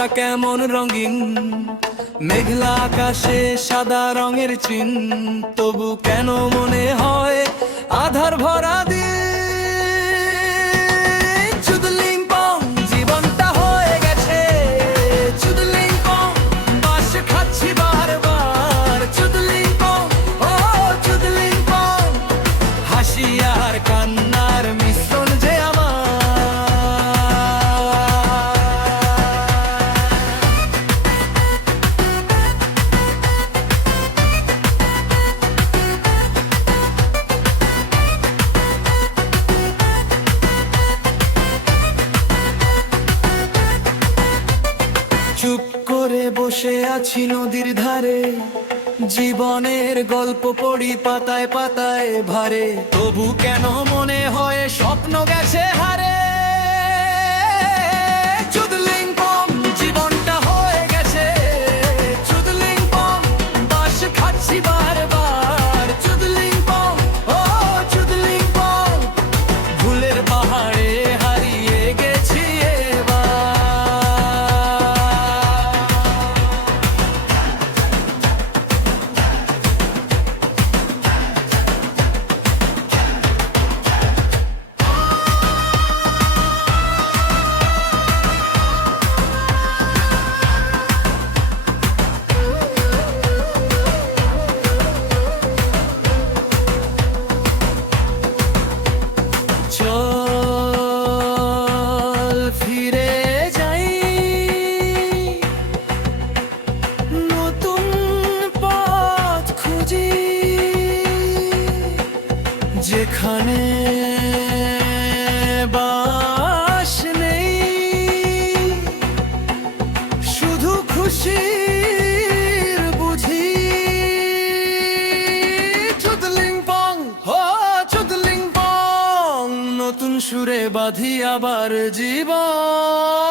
মনটা কেমন রঙিন, মেঘলা আকাশে সাদা রঙের চিন, তবু কেন মনে হয় আধার ভরা দিন। চুদলিং পং জীবনটা হয়ে গেছে চুদলিং পং, বাস খাচ্ছি বারবার চুদলিং পং, ও চুদলিং পং, হাসি আর কান্নার মিশ্রণ যে আমার। চুপ করে বসে আছি নদীর ধারে, জীবনের গল্প পড়ি পাতায় পাতায় ভারে, তবু কেন মনে হয় স্বপ্ন গেছে হারে। চুদলিং পং জীবনটা হয়ে গেছে চুদলিং পং, বাস খাচ্ছি বারবার চুদলিং পং, ও চুদলিং পং, ভুলের পাহাড়ে হারিয়ে গেছি এবার। চল ফিরে যাই নতুন পথ খুঁজি, যেখানে বাস নেই শুধু খুশির বুঝি। চুদলিং পং হো চুদলিং পং, নতুন সুরে বাঁধি আবার জীবন।